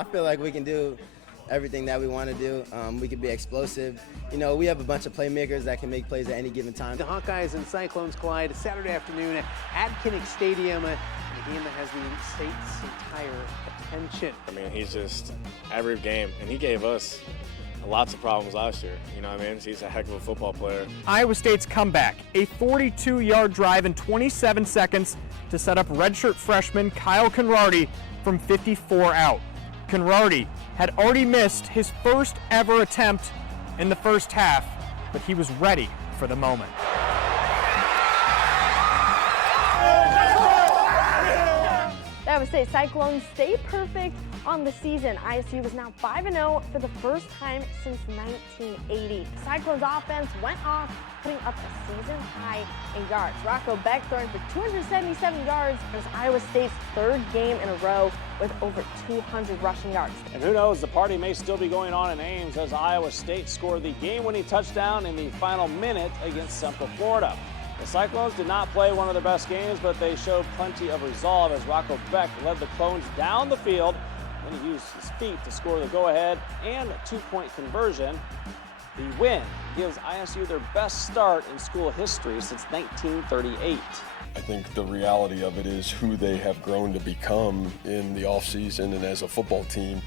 I feel like we can do everything that we want to do. We can be explosive. You know, we have a bunch of playmakers that can make plays at any given time. The Hawkeyes and Cyclones collide Saturday afternoon at Kinnick Stadium, a game that has the state's entire attention. I mean, he's just every game, and he gave us lots of problems last year. You know what I mean? He's a heck of a football player. Iowa State's comeback, a 42-yard drive in 27 seconds to set up redshirt freshman Kyle Conrarty from 54 out. Conrarty had already missed his first ever attempt in the first half, but he was ready for the moment. The Iowa State Cyclones stay perfect on the season. ISU was now 5-0 for the first time since 1980. The Cyclones offense went off, putting up a season high in yards. Rocco Beck throwing for 277 yards. It was Iowa State's third game in a row with over 200 rushing yards. And who knows, the party may still be going on in Ames as Iowa State scored the game-winning touchdown in the final minute against Central Florida. The Cyclones did not play one of their best games, but they showed plenty of resolve as Rocco Beck led the Clones down the field. Then he used his feet to score the go-ahead and two-point conversion. The win gives ISU their best start in school history since 1938. I think the reality of it is who they have grown to become in the offseason and as a football team.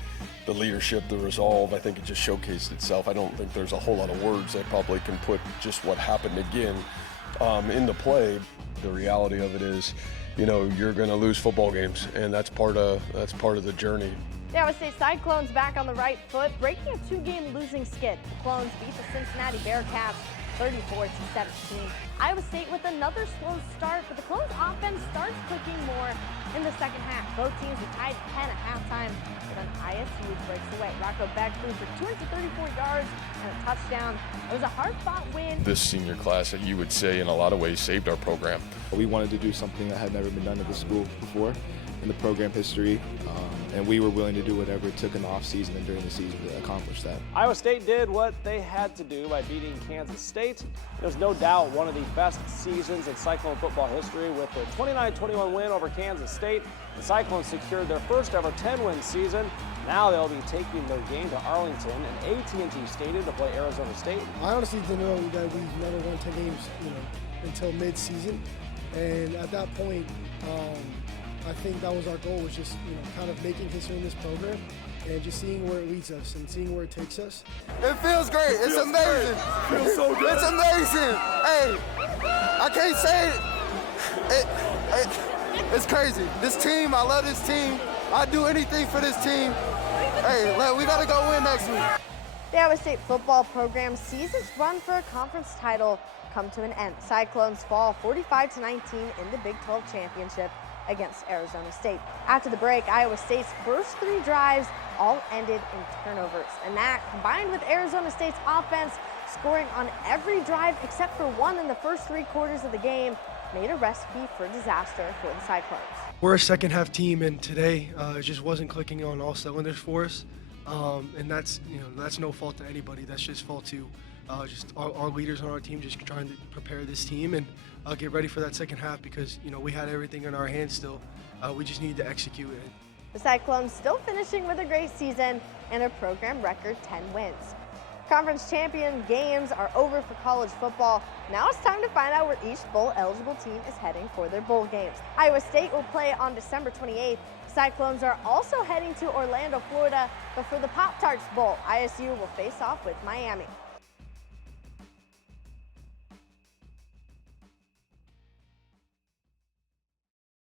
The leadership, the resolve, I think it just showcased itself. I don't think there's a whole lot of words that probably can put just what happened again into play. The reality of it is, you know, you're going to lose football games, and that's part of the journey. The Iowa State Cyclones back on the right foot, breaking a two-game losing skid. The Clones beat the Cincinnati Bearcats 34-17. Iowa State with another slow start, but the Clones offense starts clicking more in the second half. Both teams were tied 10 at halftime, but then ISU breaks away. Rocco Beck threw for 234 yards and a touchdown. It was a hard-fought win. This senior class, that you would say, in a lot of ways, saved our program. We wanted to do something that had never been done at the school before in the program history, and we were willing to do whatever it took in the offseason and during the season to accomplish that. Iowa State did what they had to do by beating Kansas State. There's no doubt one of the best seasons in Cyclone football history. With their 29-21 win over Kansas State, the Cyclones secured their first ever 10-win season. Now they'll be taking their game to Arlington and AT&T Stadium to play Arizona State. I honestly didn't know that we've never won 10 games, until mid-season, and at that point, I think that was our goal, was just, kind of making history in this program and just seeing where it leads us and seeing where it takes us. It feels great. It's amazing. It feels so good. It's amazing. Hey, I can't say it. It's crazy. This team, I love this team. I'd do anything for this team. Hey, we got to go win next week. The Iowa State football program's season's run for a conference title come to an end. Cyclones fall 45-19 in the Big 12 championship against Arizona State. After the break, Iowa State's first three drives all ended in turnovers. And that, combined with Arizona State's offense scoring on every drive except for one in the first 3 quarters of the game, made a recipe for disaster for the Cyclones. We're a second-half team, and today it just wasn't clicking on all cylinders for us. And that's no fault to anybody. That's just fault to just our leaders on our team, just trying to prepare this team and get ready for that second half, because we had everything in our hands still. We just needed to execute it. The Cyclones still finishing with a great season and a program record 10 wins. Conference champion games are over for college football. Now it's time to find out where each bowl-eligible team is heading for their bowl games. Iowa State will play on December 28th. Cyclones are also heading to Orlando, Florida, but for the Pop Tart Bowl, ISU will face off with Miami.